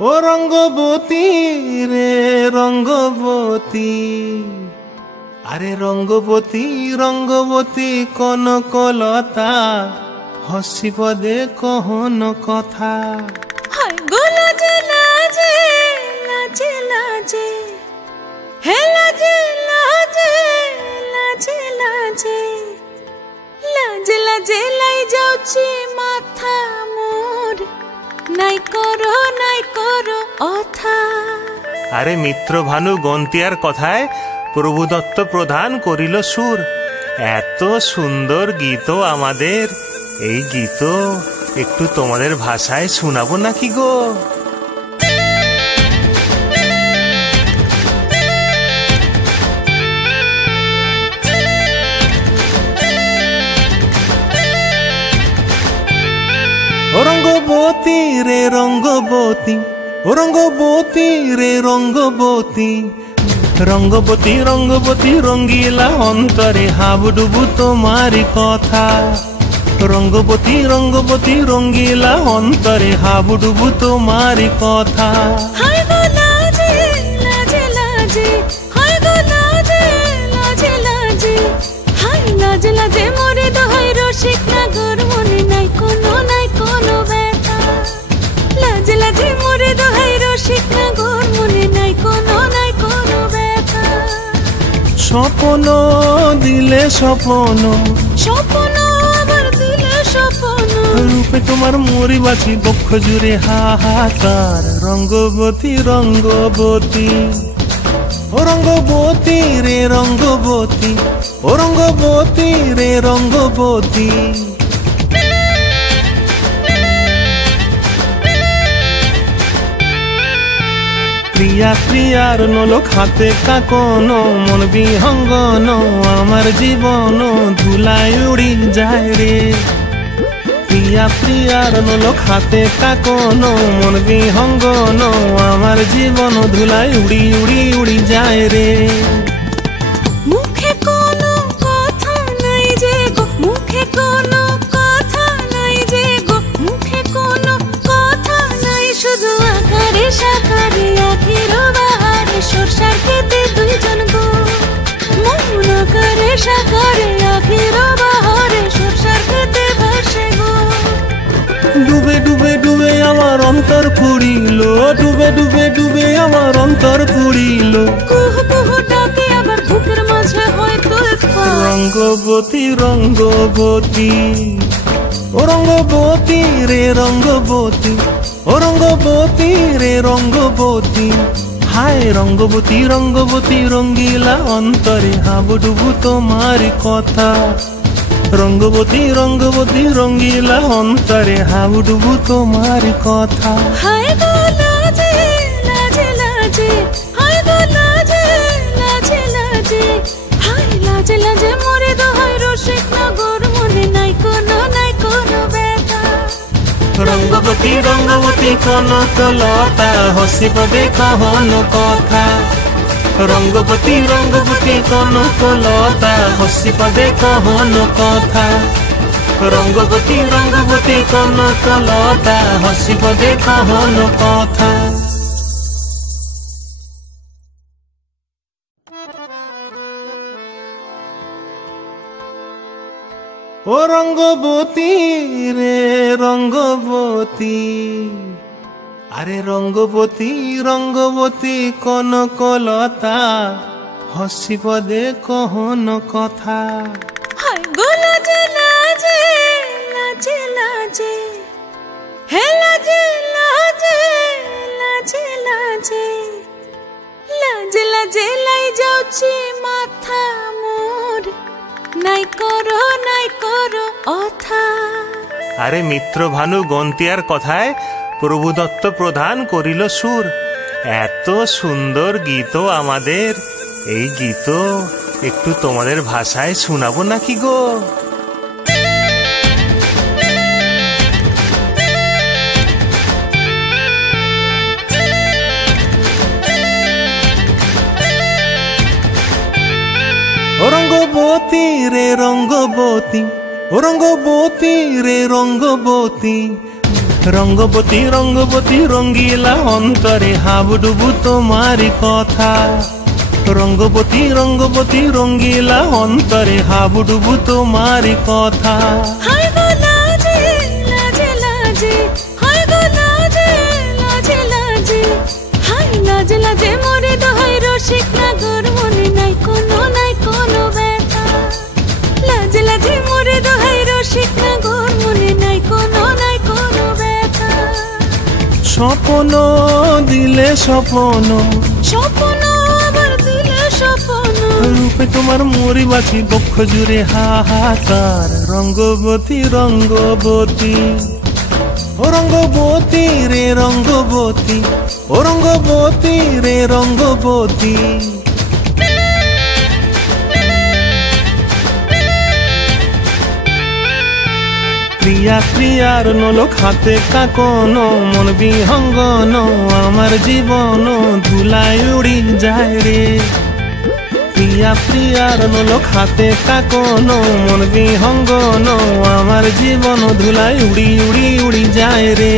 ও রঙ্গবতী রে রঙ্গবতী, আরে রঙ্গবতী রঙ্গবতী কনকলতা, হসিব দে কহন কথা। হায় গো লাজে লাজে লাজে লাজে, হে লাজে লাজে লাজে লাজে, লাজে লাজে লাই যাଉଛି মাথা মোর, নাই করো অথা। আরে মিত্র ভানু গন্তিয়ার কথায় প্রভুদত্ত প্রধান করিল সুর। এত সুন্দর গীত আমাদের, এই গীত একটু তোমাদের ভাষায় শোনাবো নাকি গো? ও রঙ্গবতী রে রঙ্গবতী, ও রঙ্গবতী রে রঙ্গবতী, রঙ্গবতী রঙ্গবতী রঙ্গিলা অন্তরে হাবুডুবু তোমারি কথা। রঙ্গবতী রঙ্গবতী রঙ্গিলা অন্তরে হাবুডুবু তোমারি কথা। হায় গো লাজে লাজে লাজে, হায় গো লাজে লাজে লাজে, হায় লাজে লাজে মোরে দোহাই রসিক নাগর, মনে নাই কোনো ব্যথা। লাজে লাজে মোরে দোহাই রসিক নাগর, মনে নাই কোনো ব্যথা। স্বপ্ন দিলে স্বপ্ন, স্বপ্ন আবার দিলে স্বপ্ন, রূপে তোমার মরি বাছি বক্ষ জুড়ে হাহাকার। রঙ্গবতী রঙ্গবতী, ও রঙ্গবতী রে রঙ্গবতী, ও রঙ্গবতী রে রঙ্গবতী। প্রিয়া প্রিয়ার নলক হাতে কাকন, মন বিহঙ্গন আমার জীবন ধুলায় উড়ি যায় রে। প্রিয়া প্রিয়ার নলক হাতে কাকন, মন বিহঙ্গন আমার জীবন ধুলায় উড়ি উড়ি উড়ি যায় রে। মুখে কোনো কথা নাই যে গো, মুখে কোনো কথা নাই যে গো, মুখে কোনো কথা নাই, শুধু আকারে সাকারে আখির বাহারে সরষার খেতে দুইজন গো। মন আকারে সাকারে আখির বাহারে সরষার খেতে ভাসে গো। ডুবে ডুবে ডুবে আমার অন্তর পুড়িল, ডুবে ডুবে ডুবে আমার অন্তর পুড়িল। কুহু কুহু ডাকে আবার বুকের মাঝে হয়তো একবার। রঙ্গবতী রঙ্গবতী, ও রঙ্গবতী রে রঙ্গবতী, ও রঙ্গবতী রে রঙ্গবতী। হায় রঙ্গবতী রঙ্গবতী রঙ্গিলা অন্তরে হাবুডুবু তোমারি কথা। রঙ্গবতী রঙ্গবতী রঙ্গিলা অন্তরে হাবুডুবু তোমারি কথা। হায় গো লাজে লাজে লাজে, হায় গো লাজে লাজে লাজে, হায় লাজে লাজে মোরে দোহাই রসিক নগর, মনে নাই কোনো ব্যথা। রঙ্গবতী রঙ্গবতী কনকলতা, হসিব দে কহন কথা। রঙ্গবতী রঙ্গবতী কনকলতা, হসিব দে কহন কথা। রঙ্গবতী রঙ্গবতী কনকলতা, হসিব দে কহন কথা। ও রঙ্গবতী রে রঙ্গবতী, আরে রঙ্গবতী রঙ্গবতী কনকলতা, হসিব দে কহন কথা। হায় গো লাজে লাজে লাজে লাজে, হে লাজে লাজে লাজে লাজে, লাজে লাজে লাই যাଉଛି মাথা মোর, নাই করো অথা। আরে মিত্র ভানু গন্তিয়ার কথায় প্রভুদত্ত প্রধান করিল সুর। এত সুন্দর গীত আমাদের, এই গীত একটু তোমাদের ভাষায় শোনাবো নাকি গো? ও রঙ্গবতী রে রঙ্গবতী, ও রঙ্গবতী রে রঙ্গবতী, রঙ্গবতী রঙ্গবতী রঙ্গিলা অন্তরে হাবুডুবু তোমারি কথা। রঙ্গবতী রঙ্গবতী রঙ্গিলা অন্তরে হাবুডুবু তোমারি কথা। হায় গো লাজে লাজে লাজে, হায় গো লাজে লাজে লাজে, হায় লাজে লাজে মোরে দোহাই রসিক নাগর মনে নাই কোনো ব্যথা। লাজে লাজে মোরে দোহাই রসিক নাগর মনে নাই কোনো ব্যথা। স্বপ্ন দিলে স্বপ্ন, স্বপ্ন আবার দিলে স্বপ্ন, রূপে তোমার মরি বাছি বক্ষ জুড়ে হাহাকার। রঙ্গবতী রঙ্গবতী ও রঙ্গবতী রে রঙ্গবতী, ও রঙ্গবতী রে রঙ্গবতী। প্রিয়া প্রিয়ার নোলক হাতে কাকনো, মন বিহঙ্গন আমার জীবন ধুলায় উড়ি যায় রে। প্রিয়া প্রিয়ার নোলক হাতে কাকনো, মন বিহঙ্গন আমার জীবন ধুলায় উড়ি উড়ি উড়ি যায় রে।